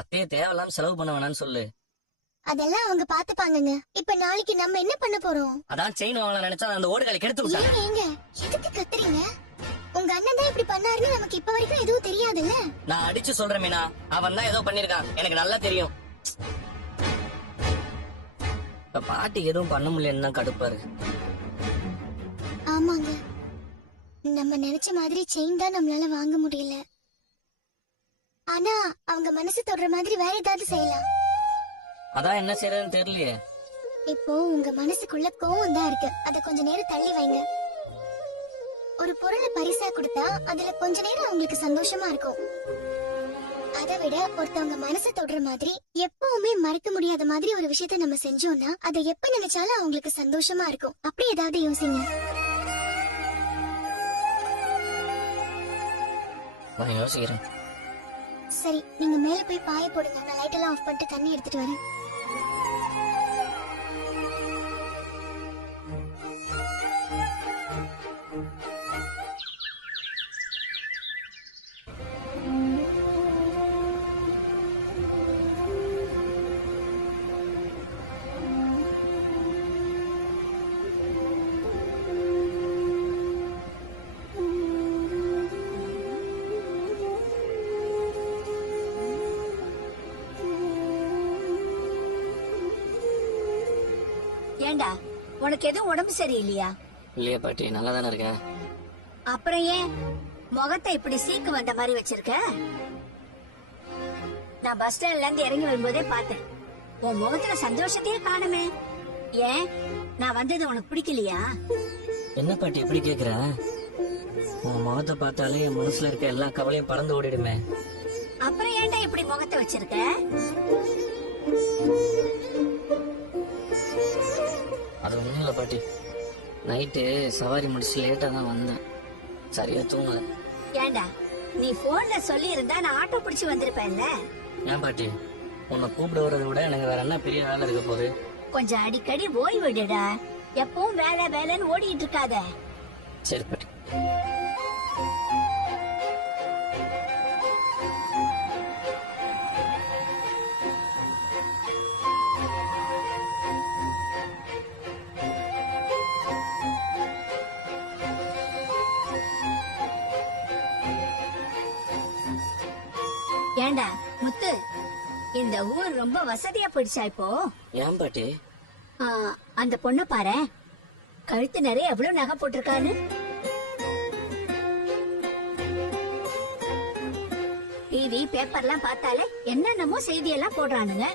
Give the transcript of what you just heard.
அத்தையே தேவையில்லாம செலவு பண்ண வேணாம்னு சொல்லு. அதெல்லாம் அவங்க பாத்துப்பாங்கங்க. இப்ப நாளைக்கு நம்ம என்ன பண்ண போறோம்? அதான் செயின் வாங்கலாம் நினைச்சா அந்த ஓடுகளை கெடுத்து விட்டாங்க. ஏங்க எதுக்கு கத்துறீங்க? உங்க அண்ணன் தான் இப்படி பண்ணாருன்னு நமக்கு இப்ப வரைக்கும் எதுவும் தெரியாதுல்ல. நான் அடிச்சு சொல்றேன் மீனா, அவன் தான் ஏதோ பண்ணிருக்கான், எனக்கு நல்லா தெரியும். இப்ப பாட்டி எதுவும் பண்ண முடியலன்னு கடுப்பாரு. ஆமாங்க, நம்ம நினைச்ச மாதிரி செயின் தான் நம்மளால வாங்க முடியல. ஆனா அவங்க மனசு தொடுற மாதிரி வேற ஏதாவது செய்யலாம். அதான் என்ன செய்யறதுன்னு தெரியலையே. இப்போ உங்க மனசுக்குள்ள கோவம் தான் இருக்கு, அத கொஞ்ச நேரம் தள்ளி வைங்க. ஒரு பொருளை பரிசா கொடுத்தா அதுல கொஞ்ச நேரம் அவங்களுக்கு சந்தோஷமா இருக்கும். அதை விட ஒருத்தவங்க மனசை தொடுற மாதிரி எப்பவுமே மறக்க முடியாத மாதிரி ஒரு விஷயத்த நம்ம செஞ்சோம்னா அதை எப்ப நினைச்சாலும் அவங்களுக்கு சந்தோஷமா இருக்கும். அப்படி ஏதாவது யோசிங்க. நான் யோசிக்கிறேன். சரி, நீங்க மேல போய் பாய போடுங்க, நான் லைட் எல்லாம் ஆஃப் பண்ணிட்டு தண்ணி எடுத்துட்டு வரேன். ஏண்டா, உனக்கு எதுவும் உடம்பு சரியில்லையா? இல்லையா பாட்டி, நல்லா தானே இருக்கேன். அப்புறம் ஏன் முகத்தை இப்படி சீக்கு வந்த மாதிரி வச்சிருக்க? நான் பஸ் ஸ்டாண்ட்ல இருந்து இறங்கி வரும்போதே பார்த்தேன், உன் முகத்துல சந்தோஷத்தையே காணுமே. ஏன், நான் வந்தது உனக்கு பிடிக்கலையா? என்ன பாட்டி இப்படி கேக்குற? உன் முகத்தை பார்த்தாலே என் மனசுல இருக்க எல்லா கவலையும் பறந்து ஓடிடுமே. அப்புறம் ஏன்டா இப்படி முகத்தை வச்சிருக்க? அது ஒண்ணும் இல்ல பாட்டி, நைட்டு சவாரி முடிச்சு லேட்டா தான் வந்தேன், சரியா தூங்கல. ஏண்டா, நீ போன்ல சொல்லி இருந்தா நான் ஆட்டோ பிடிச்சு வந்திருப்பேன்ல. ஏன் பாட்டி, உன்னை கூப்பிட வர்றதை விட எனக்கு வேற என்ன பெரிய வேலை இருக்க போகுது? கொஞ்சம் அடிக்கடி ஓய்வு விடுடா, எப்பவும் வேலை வேலைன்னு ஓடிட்டு இருக்காத. சரி பாட்டி. ஏண்டா முத்து, இந்த ஊர் ரொம்ப வசதியா போயிடுச்சா இப்போ? ஏன் பாட்டி? அந்த பொண்ணு பாரு, கழுத்து நிறைய எவ்வளவு நகை போட்டிருக்காரு. டிவி பேப்பர்லாம் பார்த்தாலே என்னென்னமோ செய்தி எல்லாம் போடுறானுங்க.